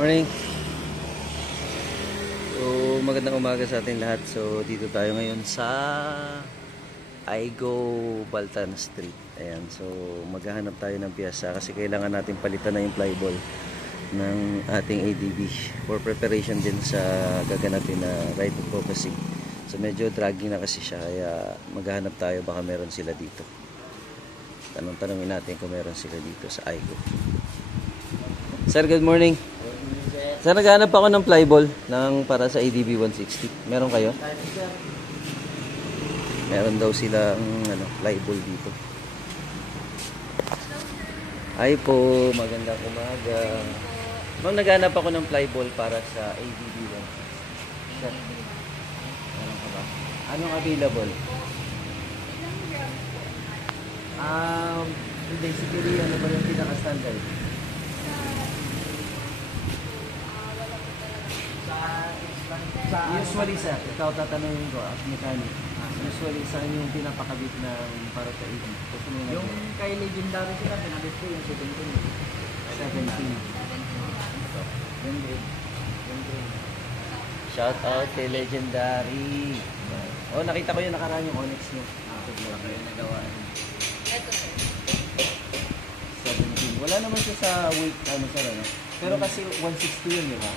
Morning. So, magandang umaga sa ating lahat. So, dito tayo ngayon sa Aigo Baltan Street. Ayan. So, maghahanap tayo ng piyasa kasi kailangan natin palitan na yung flyball ng ating ADB for preparation din sa gaganapin na ride of focusing. So, medyo draggy na kasi siya kaya maghahanap tayo, baka meron sila dito. Tanong-tanongin natin kung meron sila dito sa Aigo. Sir, good morning. Sir, naghahanap ako ng flyball para sa ADB 160. Meron kayo? Meron daw silang flyball dito. Ay po, magandang umaga. Ma'am, naghahanap ako ng flyball para sa ADB 160. Sir, meron ka ba? Anong available? Basically, ano ba yung pinaka-standard? Usually sir, ikaw tatanungin ko as mechanic. Usually saan yung pinapakabit ng para sa AD? Yung kay Legendary sila, pinabit ko yung 17. 17. Yung grade. Shout out kay Legendary. Oh, nakita ko yung nakaraan yung Onyx nyo. Wala kayo nagawa. 17. Wala naman siya sa weight, sir, ano? Pero kasi 160 yun, di ba?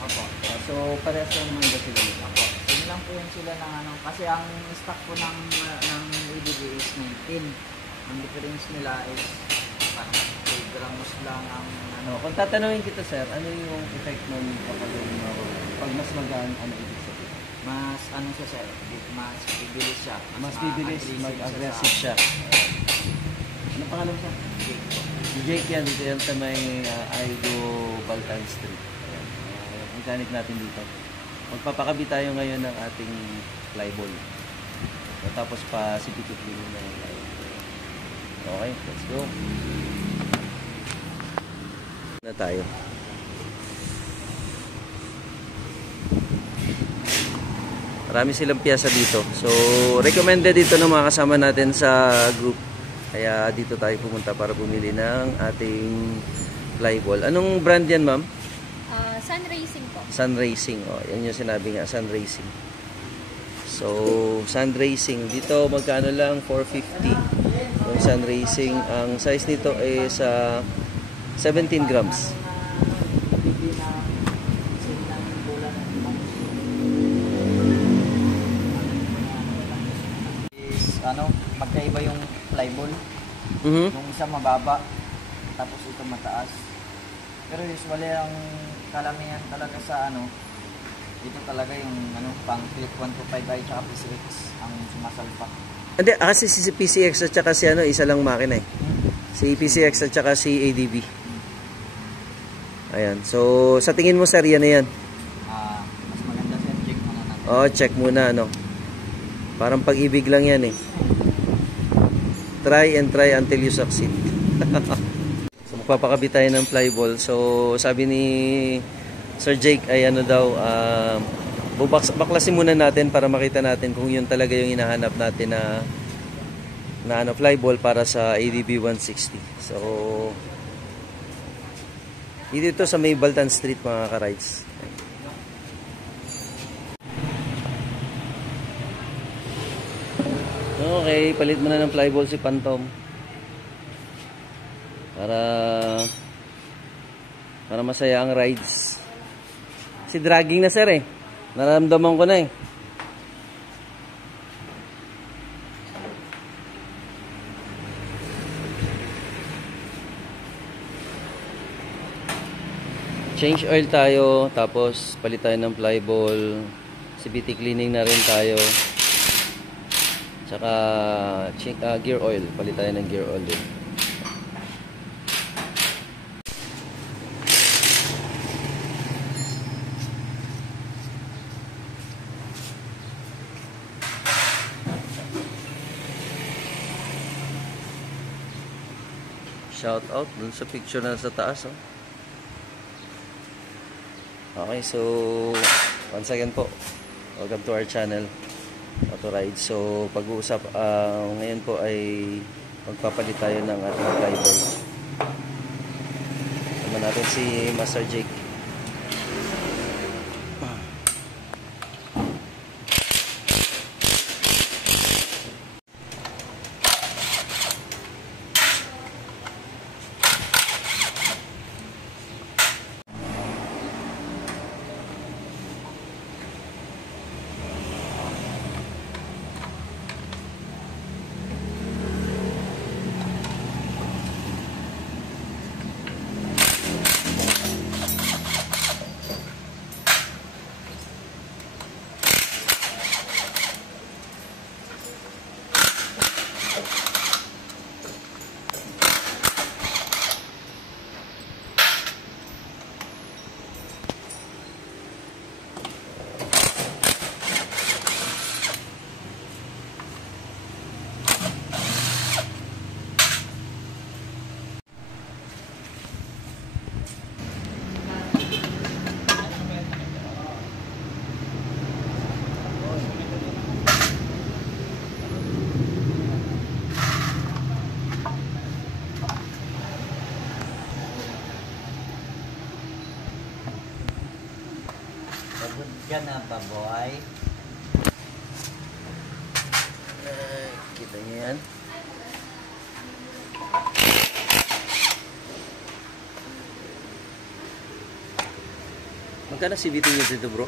Opo. So, parehas lang naman ba sila? Opo. Yun lang po yung sila ng kasi ang stock po ng ADB is 19. Ang difference nila is 2 gramos lang ang Kung tatanungin kita, sir, ano yung effect nun pag mas magaan, ibig sabihin? mas siya sir, mas bibilis siya. Mas bibilis, mag-aggressive siya. Ano pangalan siya? Si Jake yan, dito yan sa may Aigo Baltan Street. Ayan. Mechanic natin dito. Magpapakabit tayo ngayon ng ating flyball. Tapos pa si Pitikli na yung flyball. Okay, let's go. Na tayo. Marami silang piyasa dito. So, recommended dito ng mga kasama natin sa group. Kaya dito tayo pumunta para bumili ng ating flyball. Anong brand yan, ma'am? Sun Racing po. Sun Racing. Oh, yan yung sinabi nga, Sun Racing. So, Sun Racing. Dito, magkano lang? 450. Yung Sun Racing. Ang size nito is 17 grams. Magkaiba yung flyball. Yung isa mababa, tapos ito mataas. Pero usually ang kalamihan talaga sa ito talaga yung pang Click 125i tsaka PCX ang sumasalpak. Hindi, kasi si PCX at saka si isa lang makina eh. Si PCX at saka si ADB. Ayan. So, sa tingin mo, sir, yan na yan? Mas maganda sir, check muna natin. Oh, check muna, Parang pag-ibig lang yan eh. Try and try until you succeed. So, magpapakabit tayo ng flyball. So, sabi ni Sir Jake ay baklasin muna natin para makita natin kung yun talaga yung hinahanap natin na flyball para sa ADB 160. So, dito sa may Baltan Street, mga ka-rides. Okay, palit mo na ng flyball si Phantom. Para masaya ang rides. Si dragging na sir eh. Nararamdaman ko na eh. Change oil tayo, tapos palit tayo ng flyball. CVT cleaning na rin tayo. Tsaka gear oil, palit tayo ng gear oil din. Shout out dun sa picture na sa taas. Okay, so once again po, welcome to our channel, Auto Ride. So pag-uusap ngayon po ay magpapalit tayo ng ating flyball. Sama natin si Master Jake. Pagod ka na ba, boy? Kita niyo yan. Magkano CVT nyo dito, bro?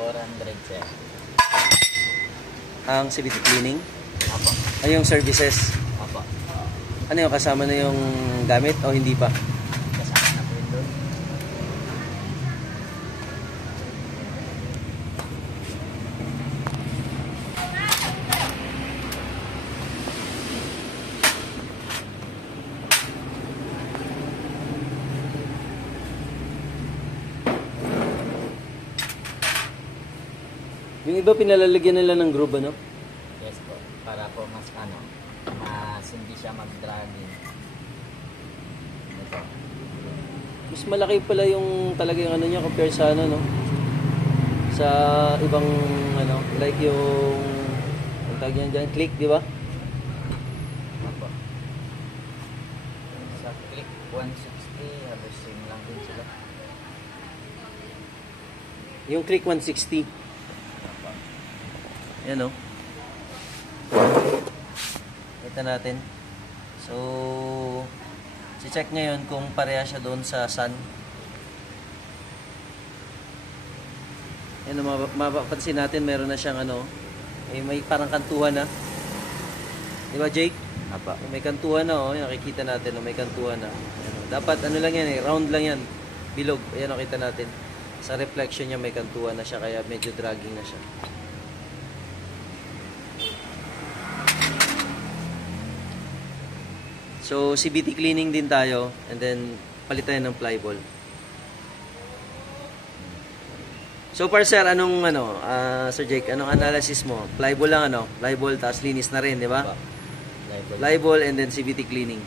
400, sir. Ang CVT cleaning? Apo. Ay, yung services? Apo. Ano yung kasama na yung gamit o hindi pa? Kasama na po yun doon. Yung iba pinalalagyan nila ng groove, ano? Yes po. Para po mas mas hindi siya mag-dragging. Ito. Mas malaki pala yung talaga yung ano niya compare sa ano, no? Sa ibang ano, like yung ang tawag niyan dyan, click, di ba? Apo. Sa click 160, halos same lang din sila. Yung click 160. Apo. Yan, no? Kita natin. So, si-check ngayon kung pareha siya doon sa sun. Yan, mapapansin natin meron na siyang ano, may parang kantuhan na. Di ba, Jake? Apo. May kantuhan na, oh. Nakikita natin, may kantuhan na. Ayan, oh. Dapat ano lang yan, round lang yan. Bilog. Ayan, nakita natin. Sa reflection niya may kantuhan na siya, kaya medyo dragging na siya. So, CVT cleaning din tayo, and then palit tayo ng ply ball. So far, sir, anong Sir Jake, anong analysis mo? Ply ball lang, ano? Ply ball, tapos linis na rin, di ba? Ply ball and then CVT cleaning.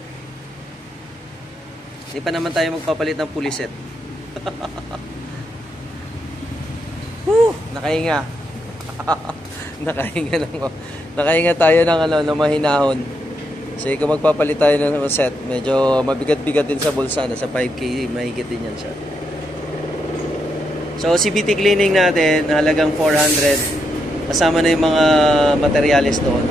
Hindi pa naman tayo magpapalit ng pulley set. Woo! Nakahinga. Nakahinga lang. Nakahinga tayo ng ng mahinahon. Kasi kung magpapalit tayo ng set, medyo mabigat-bigat din sa bulsa. Nasa 5K, mahigit din yan siya. So, CVT cleaning natin, halagang 400. Kasama na yung mga materialis doon.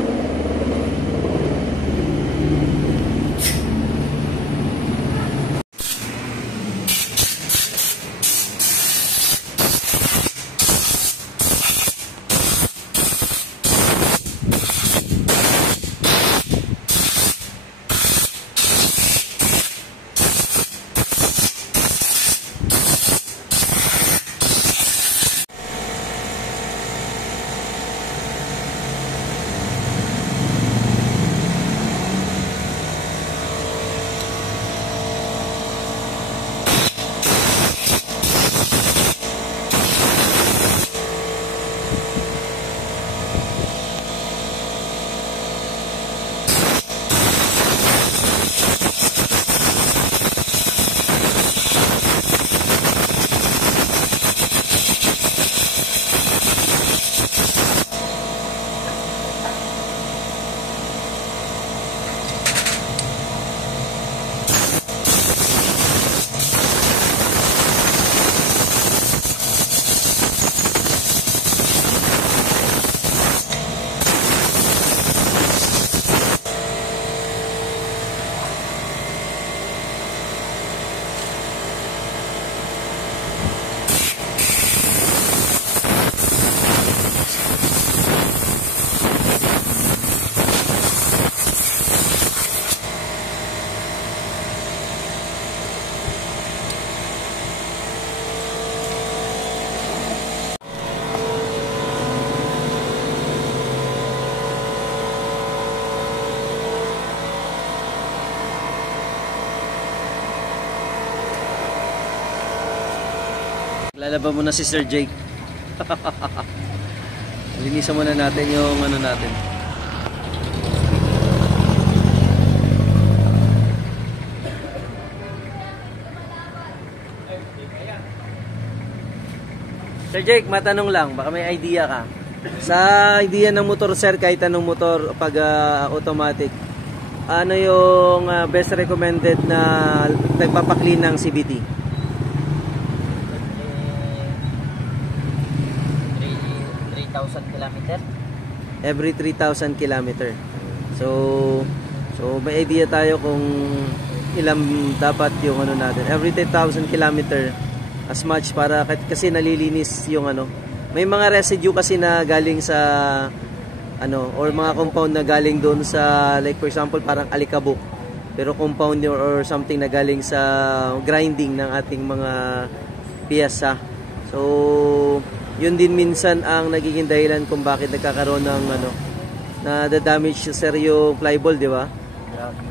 Lalaban muna si Sir Jake. Linisan muna natin yung natin. Sir Jake, matanong lang, baka may idea ka. Sa idea ng motor, sir, kahit anong motor pag automatic, ano yung best recommended na nagpapaklean ng CVT? 3,000 kilometer. Every 3,000 kilometer. So may idea tayo kung ilang dapat yung ano natin. Every 10,000 kilometer as much para kasi nalilinis yung ano. May mga residue kasi na galing sa ano or mga compound na galing doon sa like for example parang alikabok. Pero compound or something na galing sa grinding ng ating mga piyesa. So yun din minsan ang nagiging dahilan kung bakit nagkakaroon ng ano na damage sa yung flyball, di ba? Grabe.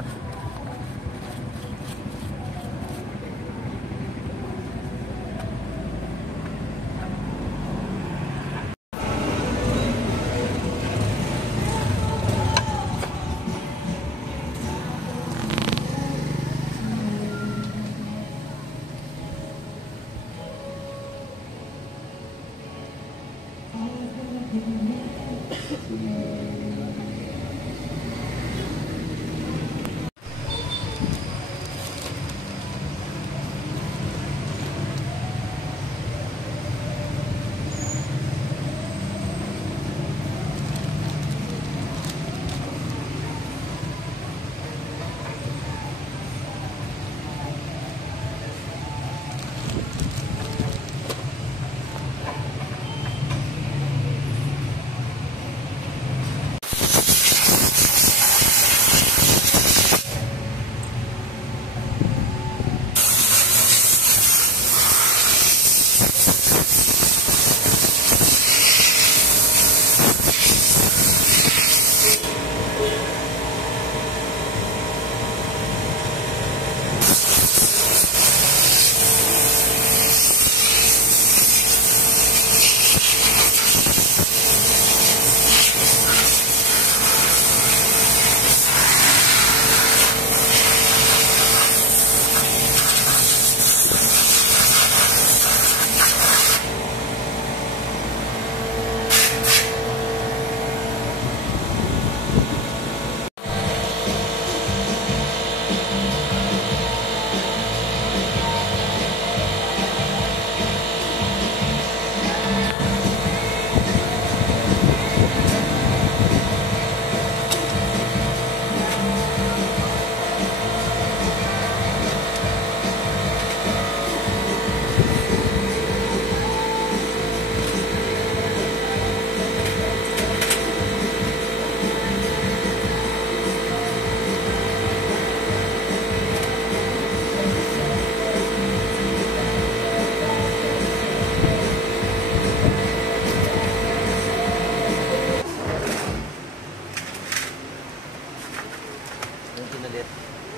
Yung pinalit.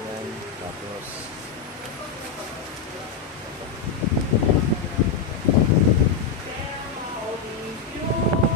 Yan. Tapos